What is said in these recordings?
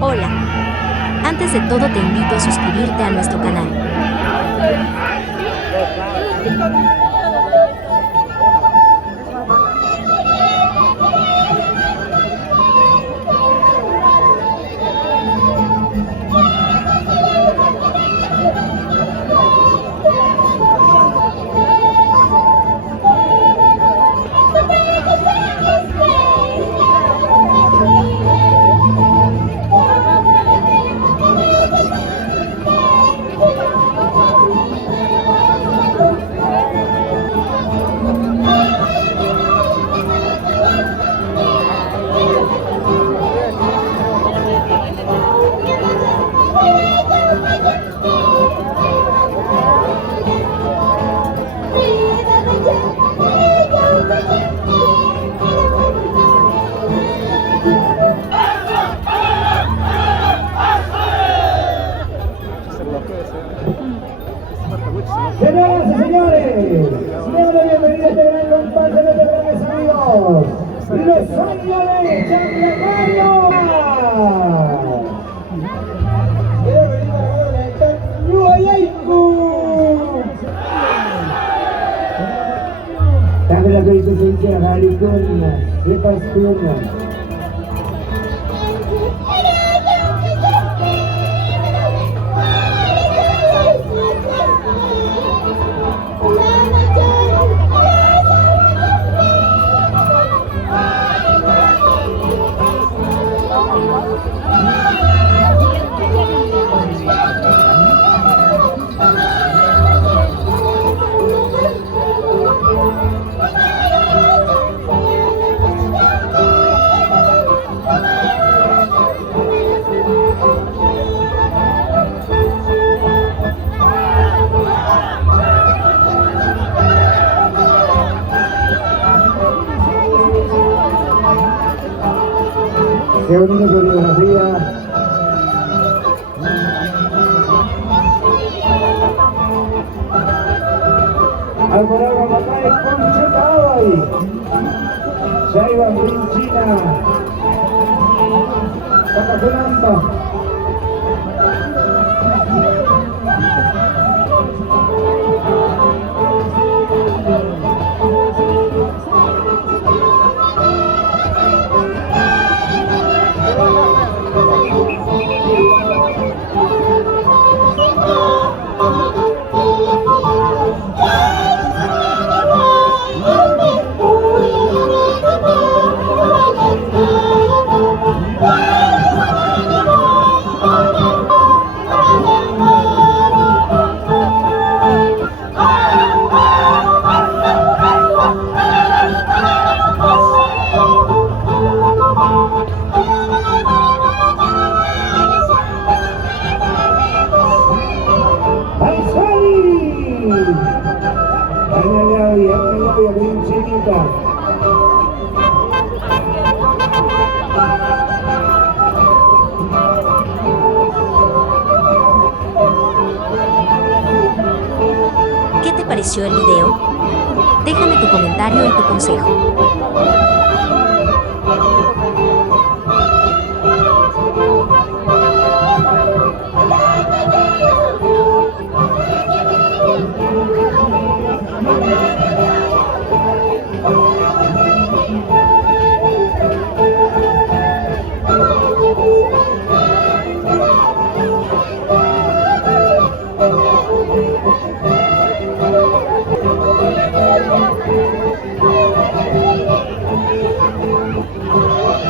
Hola. Antes de todo te invito a suscribirte a nuestro canal. Señoras y señores, sean bienvenidos a este gran compadre de grandes amigos, los años de Chandracario. Dame la presencia, California, de Pascua. Se unido coreografía. Alborada Matay Conchetay. Shaiba China. Pataculamba. ¿Qué te pareció el video? Déjame tu comentario y tu consejo.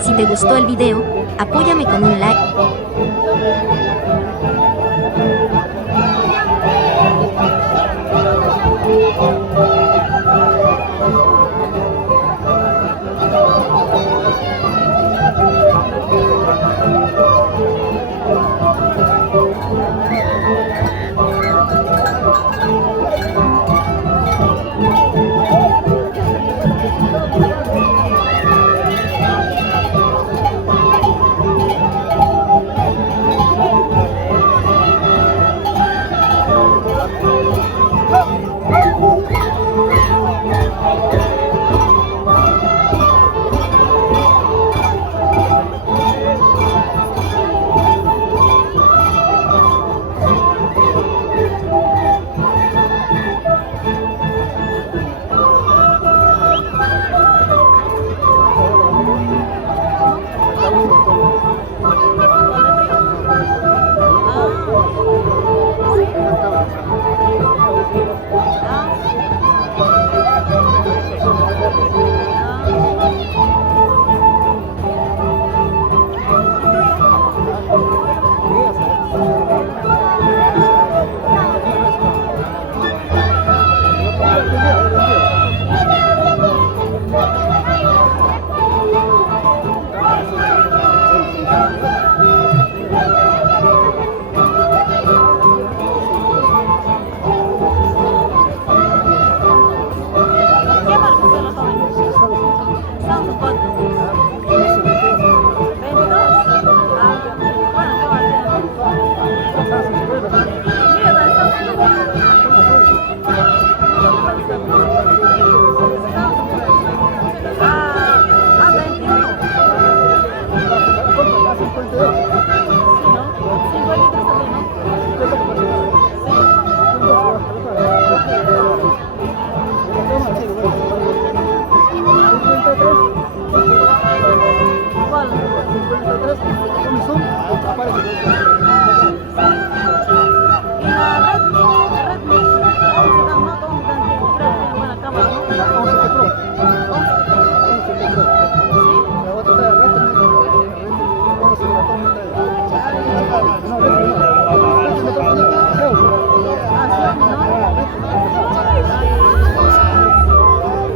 Si te gustó el video, apóyame con un like. ¿sabes? Con mi zoom aparece. Y la Redmi, no tan buena cámara, ¿no? La 11T Pro. 11T Pro. La otra está de Redmi. ¿Cómo se llama? No, Redmi no. Redmi me toca ya. Ah,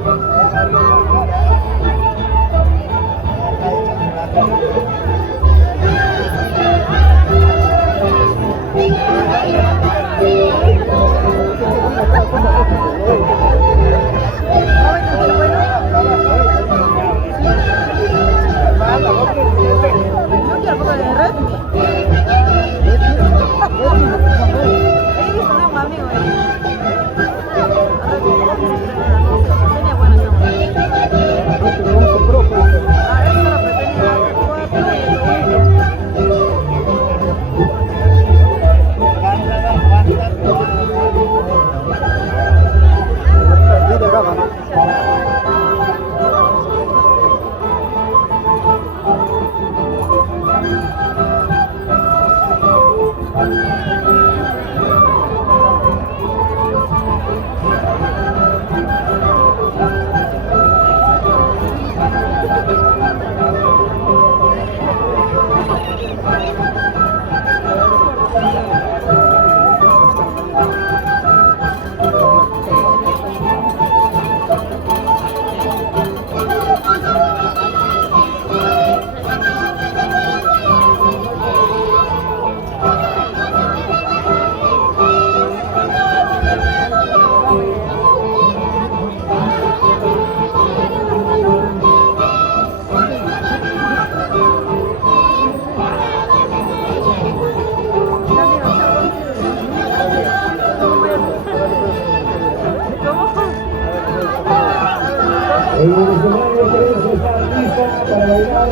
sí, ¿no? Yo quiero foto de Redmi. He visto de un amigo tenía buena cámara. Ah, esa la pretendía la 4 y el 1. El escenario 3 está listo para bailar.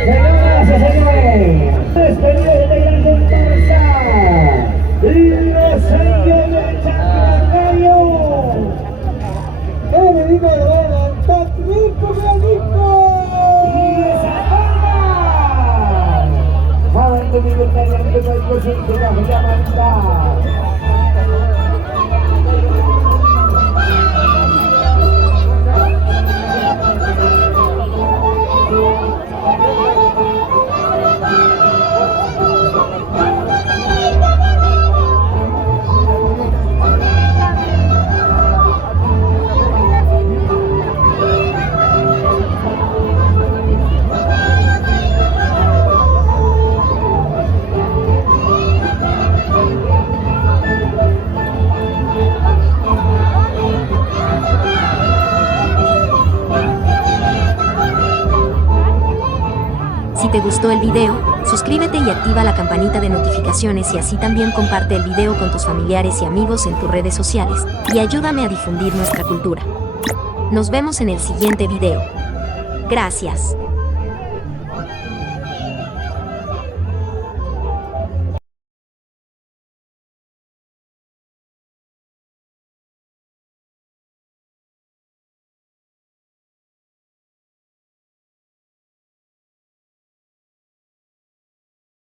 Señoras y señores, despedidos de gran comparsa, los años de Chancacayo. El vino de Vegan, Patrico Granico. Y esa palma. Joven de libertad y ante cualquier sentido, me llaman. Si te gustó el video, suscríbete y activa la campanita de notificaciones y así también comparte el video con tus familiares y amigos en tus redes sociales, y ayúdame a difundir nuestra cultura. Nos vemos en el siguiente video. Gracias.